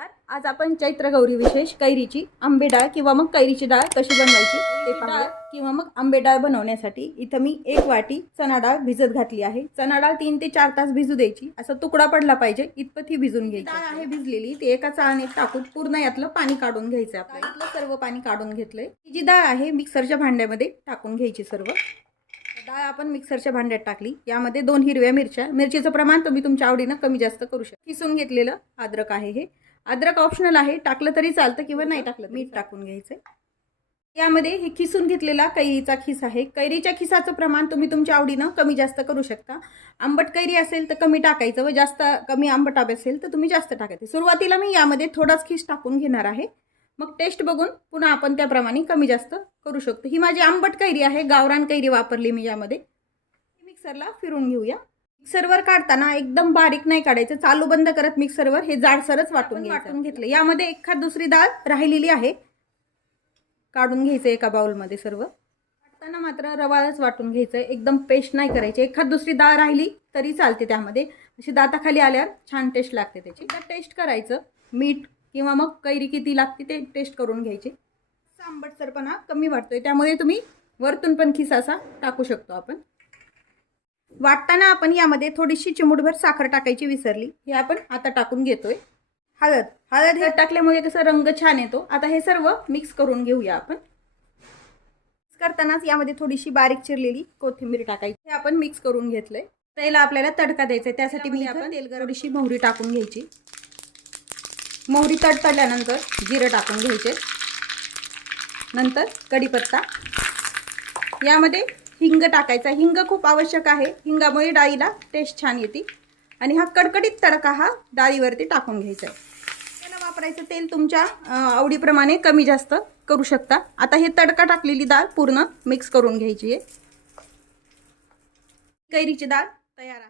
नमस्कार. आज आपण चैत्र गौरी विशेष कैरीची आंबे डाळ किंवा मग कैरीची डाळ कशी बनवायची ते पाहूया. किंवा मग आंबे डाळ बनवण्यासाठी इथं मी एक वाटी चणा डाळ भिजत घातली आहे. चणा डाळ तीन ते चार तास भिजू द्यायची. असा तुकडा पडला पाहिजे इतपत ही भिजून घ्यायची डाळ आहे भिजलेली ती एका चाळणीत टाकून पूर्ण यातलं पाणी काढून घ्यायचं आपल्याला. सर्व पाणी काढून घेतलंय. ही जी डाळ आहे मिक्सरच्या भांड्यामध्ये टाकून घ्यायची सर्व. डाळ आपण मिक्सरच्या भांड्यात टाकली. यामध्ये दोन हिरव्या मिरच्या. मिरचीचं प्रमाण तुम्ही तुमच्या आवडीनं कमी जास्त करू शकता. किसून घेतलेलं अद्रक आहे हे. अद्रक ऑप्शनल आहे. टाकलं तरी चालतं किंवा नाही टाकलं मीठ टाकून घ्यायचंय. यामध्ये हे खिसून घेतलेला कैरीचा खिस आहे. कैरीच्या खिसाचं प्रमाण तुम्ही तुमच्या आवडीनं कमी जास्त करू शकता. आंबट कैरी असेल तर कमी टाकायचं व जास्त कमी आंबट आंबे असेल तर तुम्ही जास्त टाकायचं. सुरुवातीला मी यामध्ये थोडाच खिस टाकून घेणार आहे. मग टेस्ट बघून पुन्हा आपण त्याप्रमाणे कमी जास्त करू शकतो. ही माझी आंबट कैरी आहे. गावरान कैरी वापरली मी यामध्ये. मिक्सरला फिरून घेऊया. मिक्सरवर काढताना एकदम बारीक नाही काढायचं. चालू बंद करत मिक्सरवर हे जाडसरच वाटून वाटून घेतलं. यामध्ये एखाद दुसरी डाळ राहिलेली आहे. काढून घ्यायचं एका बाउलमध्ये सर्व. वाटताना मात्र रवाळच वाटून घ्यायचं. एकदम पेस्ट नाही करायची. एखाद दुसरी डाळ राहिली तरी चालते त्यामध्ये. अशी दाताखाली आल्यावर छान टेस्ट लागते त्याची. एकदा टेस्ट करायचं. मीठ किंवा मग कैरी किती लागते ते टेस्ट करून घ्यायचे. आंबटसरपणा कमी वाटतोय त्यामुळे तुम्ही वरतून पण खिसासा टाकू शकतो आपण. वाटताना आपण यामध्ये थोडीशी चिमूटभर साखर टाकायची विसरली. हे आपण आता टाकून घेतोय. हळद. हळद हे टाकल्यामुळे कसं रंग छान येतो. आता हे सर्व मिक्स करून घेऊया आपण. मिक्स करतानाच यामध्ये थोडीशी बारीक चिरलेली कोथिंबीर टाकायची. हे आपण मिक्स करून घेतलंय. त्याला आपल्याला तडका द्यायचा आहे त्यासाठी मी आपण तेल थोडीशी मोहरी टाकून घ्यायची. मोहरी तडतडल्यानंतर जिरं टाकून घ्यायचे. नंतर कढीपत्ता. यामध्ये हिंग टाकायचा. हिंग खूप आवश्यक आहे. हिंगामुळे डाळीला टेस्ट छान येते. आणि हा कडकडीत तडका हा डाळीवरती टाकून घ्यायचा आहे. त्याला वापरायचं तेल तुमच्या आवडीप्रमाणे कमी जास्त करू शकता. आता हे तडका टाकलेली डाळ पूर्ण मिक्स करून घ्यायची आहे. कैरीची डाळ तयार आहे.